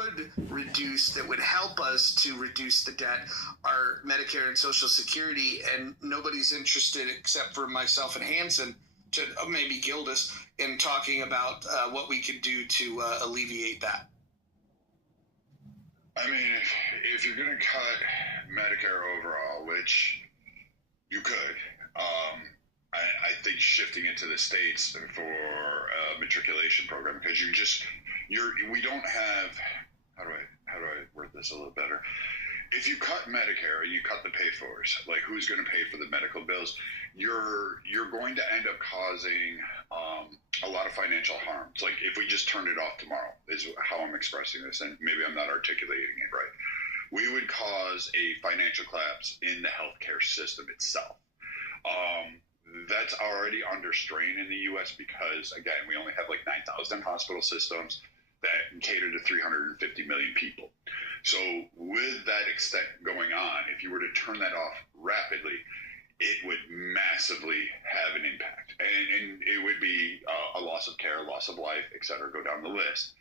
could reduce that would help us to reduce the debt are Medicare and Social Security, and nobody's interested except for myself and Hanson, to maybe Gildas, in talking about what we could do to alleviate that. I mean, if you're going to cut Medicare overall, which you could, I think shifting it to the states for a matriculation program, because we don't have, how do I word this a little better? If you cut Medicare and you cut the pay-fors, like who's going to pay for the medical bills, you're going to end up causing a lot of financial harm. It's like if we just turned it off tomorrow, is how I'm expressing this, and maybe I'm not articulating it right. We would cause a financial collapse in the healthcare system itself. That's already under strain in the U.S. because, again, we only have like 9,000 hospital systems that cater to 350 million people. So with that extent going on, if you were to turn that off rapidly, it would massively have an impact. And it would be a loss of care, loss of life, et cetera, go down the list.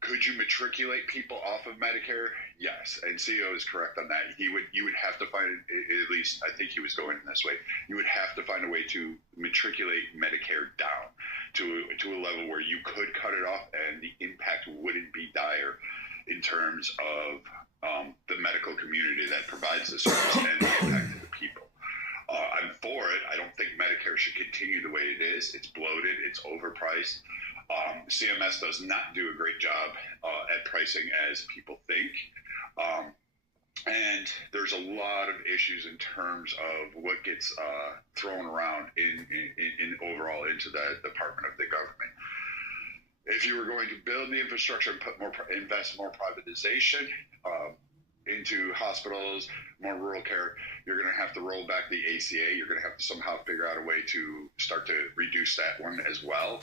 Could you matriculate people off of Medicare? Yes, and CEO is correct on that. You would have to find, at least I think he was going in this way, you would have to find a way to matriculate Medicare down to a level where you could cut it off and the impact wouldn't be dire in terms of the medical community that provides the service and the impact to the people. I'm for it. I don't think Medicare should continue the way it is. It's bloated. It's overpriced. CMS does not do a great job at pricing as people think. And there's a lot of issues in terms of what gets thrown around in overall into the department of the government. If you were going to build the infrastructure and invest more privatization into hospitals, more rural care, you're going to have to roll back the ACA. You're going to have to somehow figure out a way to start to reduce that one as well.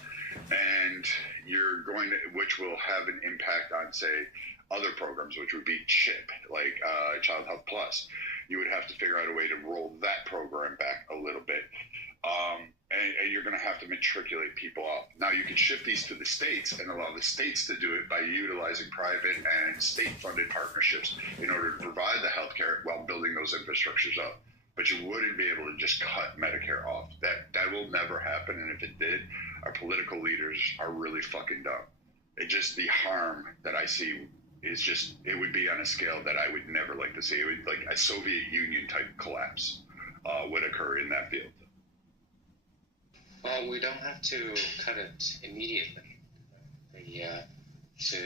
And you're going to, which will have an impact on, say, other programs, which would be CHIP, like Child Health Plus. You would have to figure out a way to roll that program back a little bit. And you're going to have to matriculate people off. Now, you can shift these to the states and allow the states to do it by utilizing private and state-funded partnerships in order to provide the health care while building those infrastructures up. But you wouldn't be able to just cut Medicare off. That will never happen, and if it did, our political leaders are really fucking dumb. It just, the harm that I see is just, it would be on a scale that I would never like to see. It would, like a Soviet Union type collapse would occur in that field. Well, we don't have to cut it immediately. To